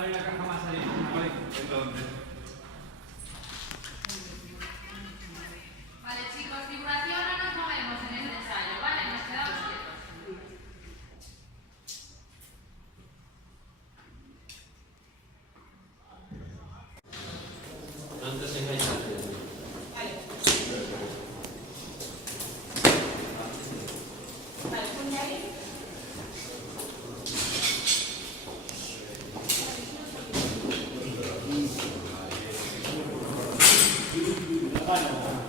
Hay una caja más ahí, ¿vale? Entonces. Vale, chicos, figuración, no nos movemos en este ensayo, ¿vale? Nos quedamos quietos. Antes de engañarte. Vale. Vale, ponte ahí. Bueno.